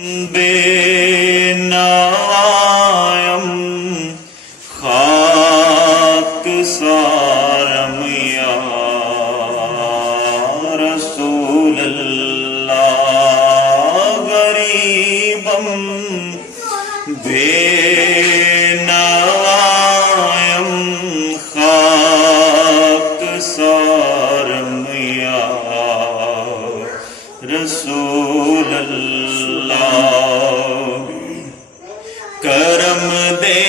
بے نوایم خاک سارم یا رسول اللہ غریبم بے نوایم خاک سارم یا رسول اللہ کرم دے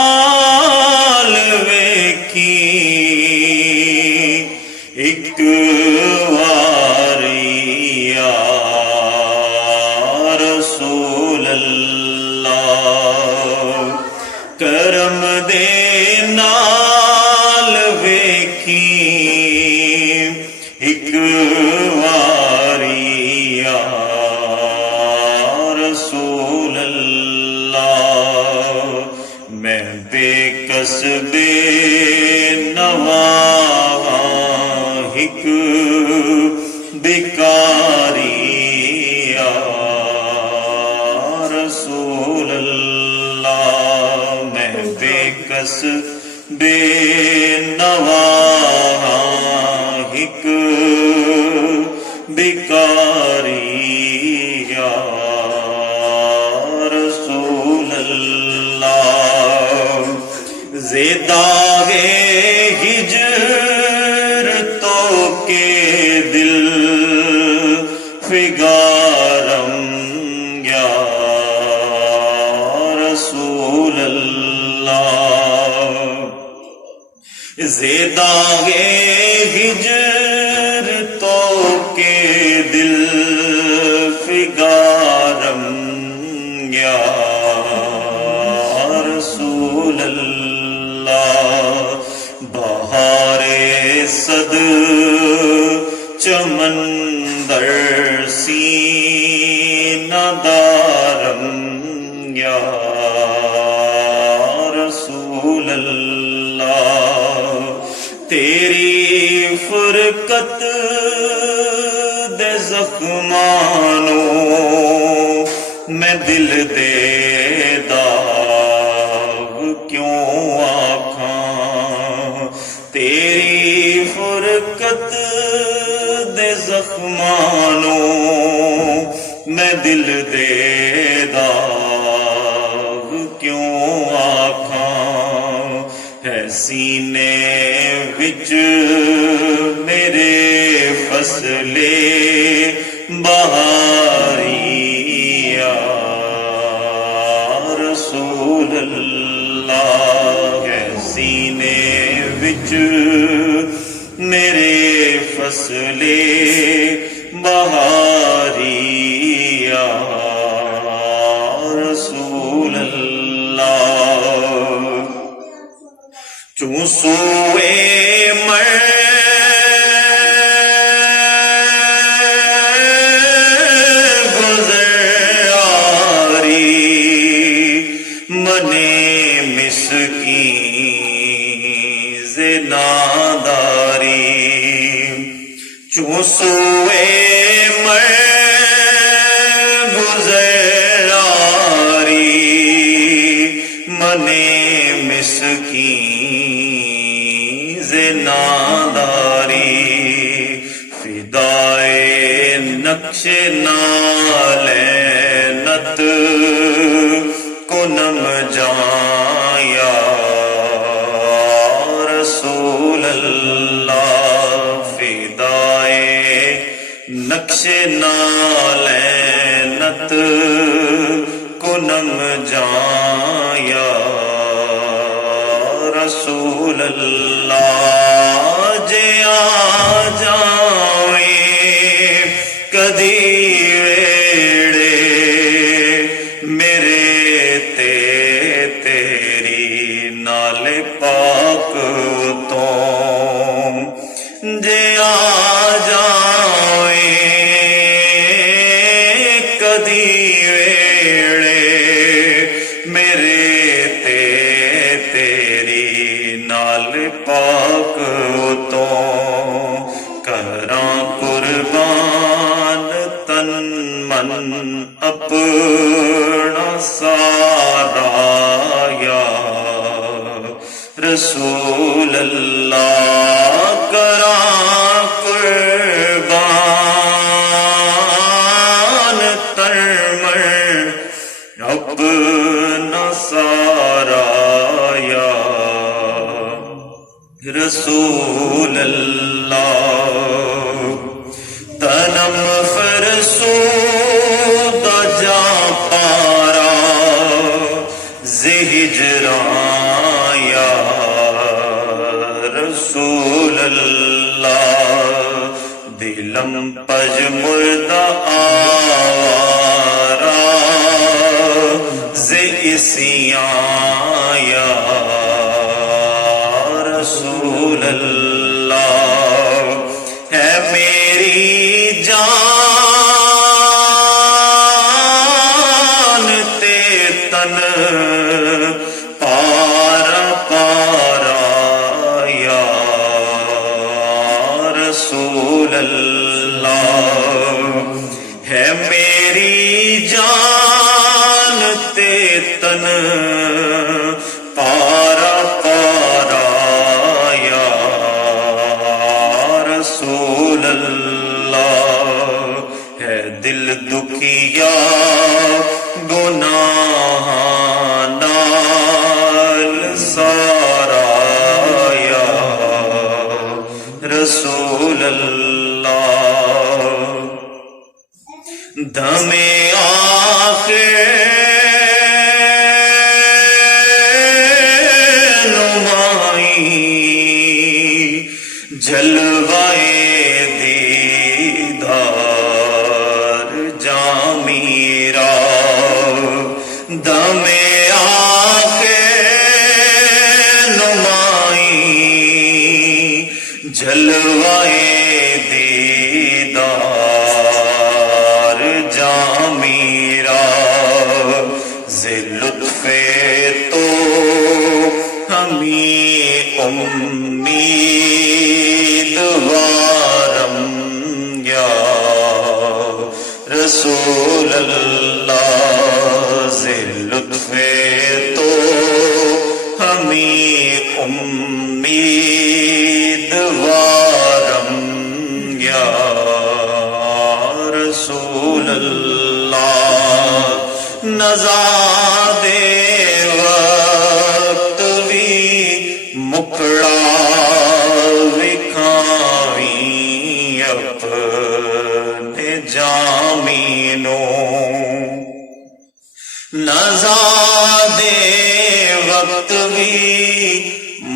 نال ویکھی ایک واری یا رسول اللہ کرم دے نال ویکھی ایک واری یا رسول اللہ میں بے کس بے نوا ایک بیکاری یا رسول اللہ میں بے کس بے نوا ایک بیکاری یا رسول اللہ زیداغے ہجر تو کے دل فگارم یا رسول اللہ زیداغے ہجر تو کے دل فگارم یا رسول اللہ بہار صد چمن در سینہ دارم یا رسول اللہ تیری فرقت دے زخمانوں میں دل دے داغ کیوں آکھاں تیری فرقت دے زخمانوں میں دل دے داغ کیوں آکھاں ہے سینے وچ میرے فصلے بہاری یا رسول اللہ ہے سینے وچ میرے فصلے بہاری یا رسول اللہ چوں سوئے منے مسکین زناداری چوں سوئے گزراری منے مسکین زناداری فدائے نقش نالینت کنم جایا رسول اللہ فدائے نقش نالینت کنم جایا رسول اللہ جے آ جائیں کدی پاک تو جے آ جائیں کدی ویڑے میرے تیری نال پاک تو کر अपना सारा या रसूल अल्लाह करा कुर्बान तरमर अपना सारा या रसूल अल्लाह तनम फरसूदा जा पारा हिजरां या रसूल अल्लाह दिलम पज मुर्दा आवारा इसियां या रसूल अल्लाह है मेरी जान ते तन पारा पारा या रसूल अल्लाह है मेरी जान ते तन पारा पारा या रसूल अल्लाह है दिल दुखिया गुनाह नाल सारा या रसूल अल्लाह दमे आखिर जलवाए दीदार जामीरा दमे आके नुमाई जलवाए दीदार जामीरा ज़े लुत्फ़े तो हमी उम्मीदवारम या रसूल अल्लाह ज़े लुत्फ़े तो हमी उम्मीदवारम या रसूल अल्लाह नज़ादे वक्त भी मुकड़ा विखावी अपने जामीनों नज़ादे वक्त भी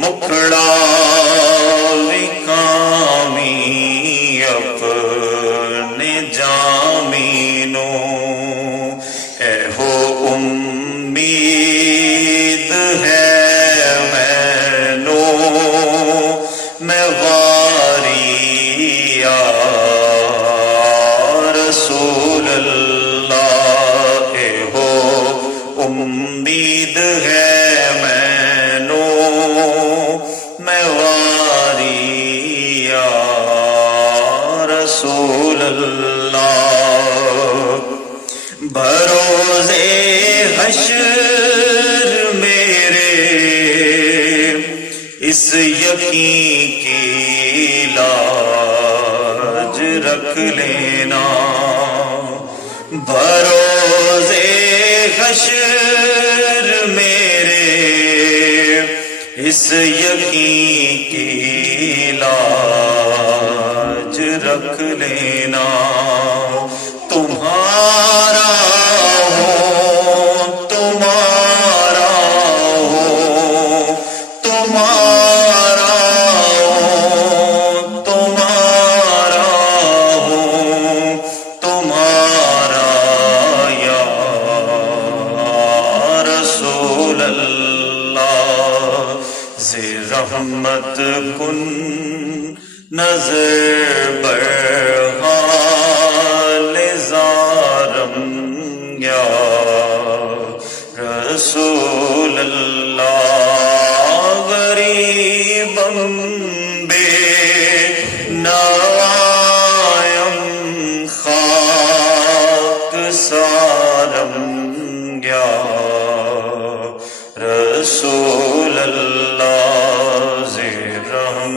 मुकड़ा विखावी अपने जामीनों ए हो उम्मीद है मैं वारिया रसूल अल्लाह हो उम्मीद है मैनो मैं वारिया रसूल अल्लाह भरोसे हश्र मेरे इस यकीन की लाज रख लेना भरोसे हश्र मेरे इस यकीन की लाज रख लेना तुम्हारा रहमत कुन नजर बरहाल ज़ारम या रसूल अल्लाह गरीबम बे नायम खाक सारम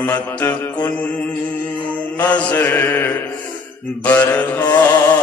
رحمت کن نظر برہا